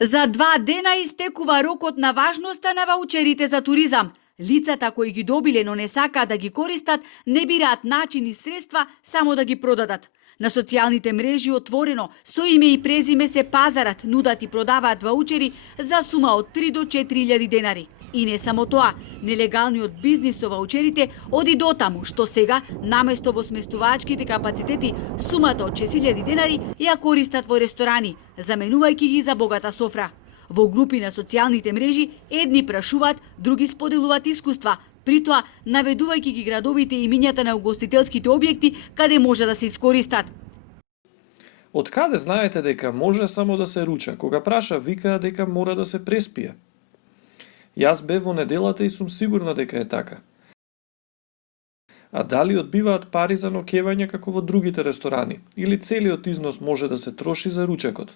За 2 дена истекува рокот на важноста на ваучерите за туризам. Лицата кои ги добиле, но не сакаат да ги користат, не бираат начин и средства само да ги продадат. На социјалните мрежи отворено, со име и презиме се пазарат, нудат и продаваат ваучери за сума од 3 до 4.000 денари. И не само тоа, нелегалниот бизнис со ваучерите оди дотаму, што сега, наместо во сместувачките капацитети, сумата од 6.000 денари ја користат во ресторани, заменувајќи ги за богата софра. Во групи на социјалните мрежи, едни прашуваат, други споделуваат искуства, притоа наведувајќи ги градовите и имињата на угостителските објекти каде може да се искористат. Од каде знаете дека може само да се руча, кога праша викаа дека мора да се преспие? Јас бев во неделата и сум сигурна дека е така. А дали одбиваат пари за ноќевање како во другите ресторани, или целиот износ може да се троши за ручекот?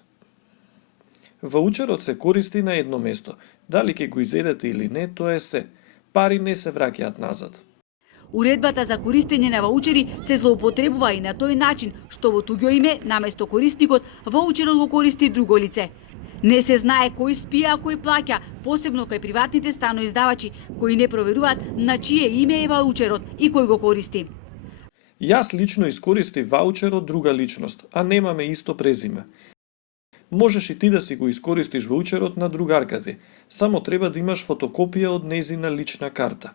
Ваучерот се користи на едно место. Дали ќе го изедете или не, тоа е се. Пари не се враќаат назад. Уредбата за користење на ваучери се злоупотребува и на тој начин што во туѓо име, наместо корисникот, ваучерот го користи друго лице. Не се знае кој спие, а кој плаќа, посебно кај приватните станоиздавачи, кои не проверуваат на чие име е ваучерот и кој го користи. Јас лично искористив ваучер од друга личност, а немаме исто презиме. Можеш и ти да си го искористиш ваучерот на другарка ти, само треба да имаш фотокопија од нејзина лична карта.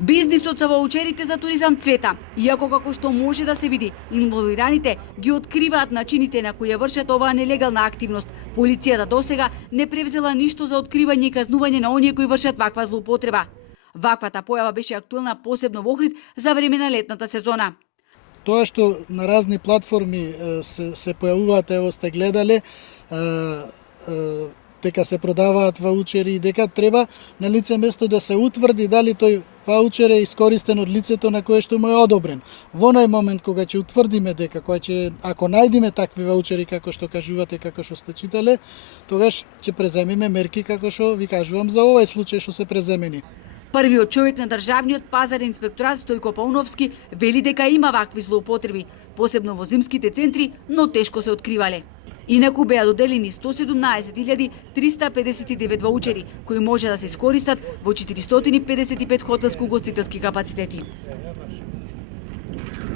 Бизнисот со ваучерите за туризам цвета, иако како што може да се види, инволвираните ги откриваат начините на кои ја вршат оваа нелегална активност. Полицијата досега не превзела ништо за откривање и казнување на оние кои вршат ваква злоупотреба. Ваквата појава беше актуелна посебно во Охрид за време на летната сезона. Тоа што на разни платформи се појавуваат, ево сте гледале, дека се продаваат ваучери и дека треба на лице место да се утврди дали тој ваучер е искористен од лицето на кое што му е одобрен. Во онај момент кога ќе утврдиме дека ако најдеме такви ваучери како што кажувате, како што сте читале, тогаш ќе преземиме мерки како што ви кажувам за овој случај што се преземени. Првиот човек на државниот пазарен инспекторат Стојко Пауновски вели дека има вакви злоупотреби, посебно во зимските центри, но тешко се откривале. Инаку беа доделени 117.359 ваучери, кои може да се искористат во 455 хотелско-угостителски капацитети.